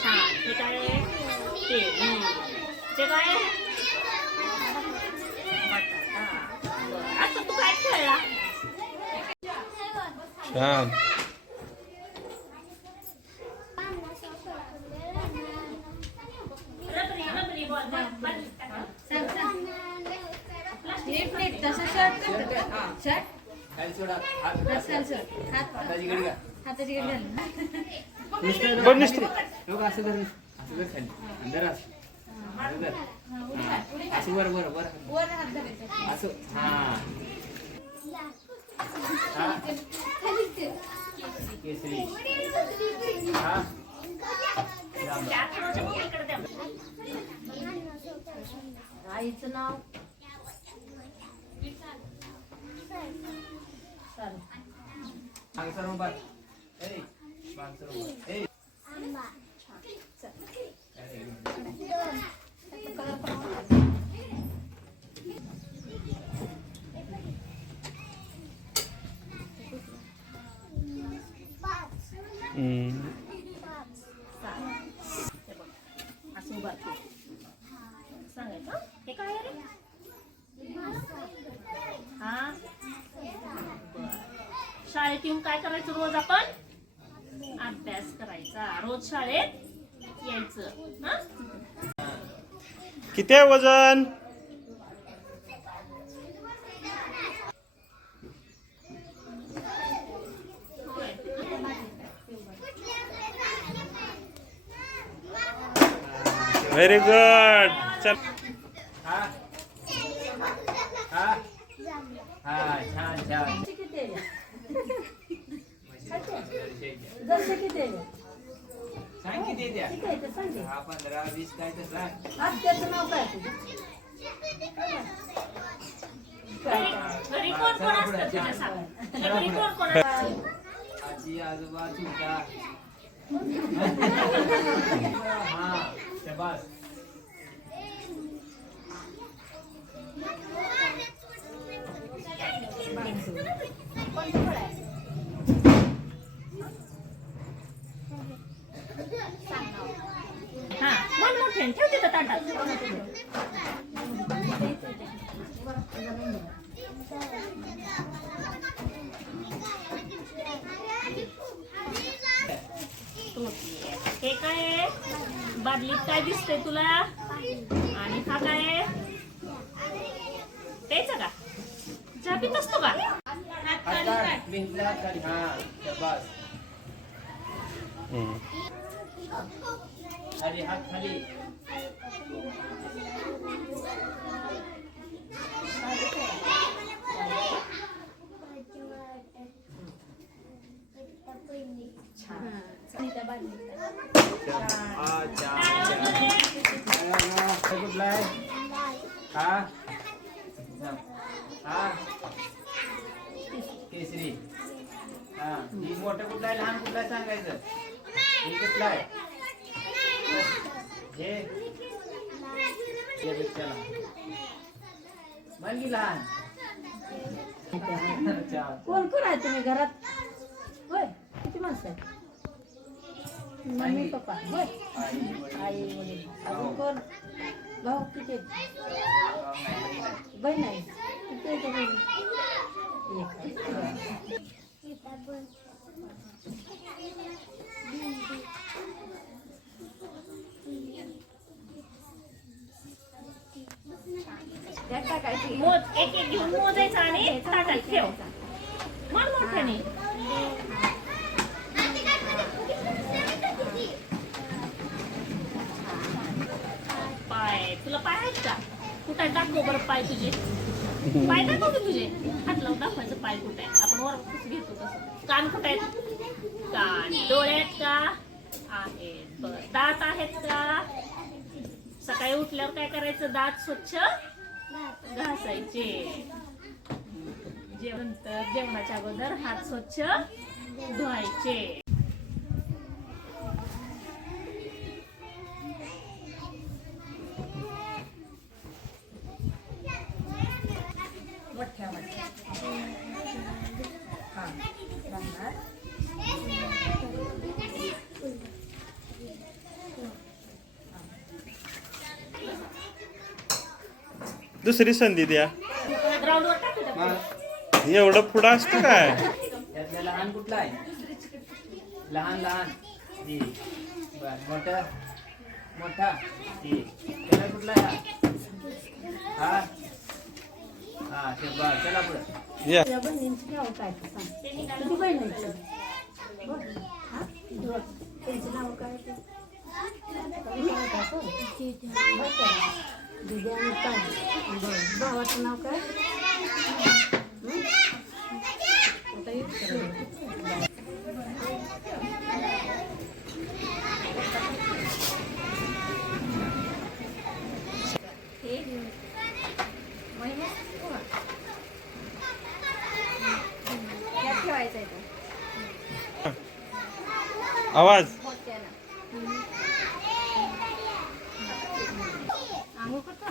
छान. हे काय आहे? केळी. ते काय आहे? बटाटा. बरं. आता तू काय खेळला? छान. रबरी बॉल. नीट तसं शर्ट शर्ट हाताची गडी घाल. बरं निसतो. लोक असं कर खाली अंदर असं वर वर वर वर हात धरायचा. असं हा केसरी हा आईचं नाव मागसरोबर ए मागसरोबर ए असं उभा राहा. सांगायचं हे काय आहे रे? हा. शाळेत येऊन काय करायचं? रोज आपण अभ्यास करायचा. रोज शाळेत यायचं. हा. किती आहे वजन? Very good. चल. हा हा हा छान छान किती आहे? जसं किती आहे? सांग किती द्या किती आहे ते सांग की. 10 15 20 काय तर सांग आत्याचं नाव काय तुझं? घरी कोण कोण असतं तुझ्या सांग. तुझ्या घरी कोण कोण असतं? आजी आजोबा चुलता हा शाबास हा. मन मोठे ठेव तिथं ताटात. हे काय आहे? बादलीत काय दिसतंय तुला? आणि हा काय आहे? तेच का? चहा पित असतो का? प्लीजला खाली हा शाबास खाली हात खाली कुठलाय हा हा केसरी हा ही मोठं कुठला आहे लहान कुठला आहे सांगायचं ही कुठला आहे हे बनगी लहान कोण कोण आहे तुम्ही घरात? होय किती माणसं आहेत? मम्मी पप्पा होय आई वडील अजून कोण? भाऊ किती आहेत? बहीण आहे किती आहे बहीण? एक आहे. मोज एक एक घेऊन मोजायचं आणि ताटात ठेव. मन मोठ्याने. पाय तुला पाय आहेत का? कुठे दाखव बरं पाय तुझे. पाय दाखव की तुझे. हात लावून दाखवायचं पाय कुठे आहे. आपण वर कसं घेतो तसं. कान कुठे आहेत? कान. डोळे आहेत का? आहेत. बरं. दात आहेत का? सकाळी उठल्यावर काय करायचं? दात स्वच्छ घासायचे. जेवणाच्या अगोदर हात स्वच्छ धुवायचे. मोठ्या मोठ्या हा राहणार दुसरी संधी द्या. ग्राउंडवर टाकू द्या. मग एवढं पुढं असतं काय? त्यातला लहान कुठला आहे? लहान लहान ती बर मोठा मोठा ती त्याला कुठला आहे हा? हा ते बर चला पुढे. या तुझ्या बहिणींची नाव काय ते सांग. ते निघालं. किती बहीण आहेत तुला? बघ. हा? बघ. त्यांची नाव काय ते? कधी सांगता असं? बघ काय? दिदी आणि ताई. बरं. भावाचं नाव काय? हं? आता हेच करायचं. आवाज. आंघोळ करतो?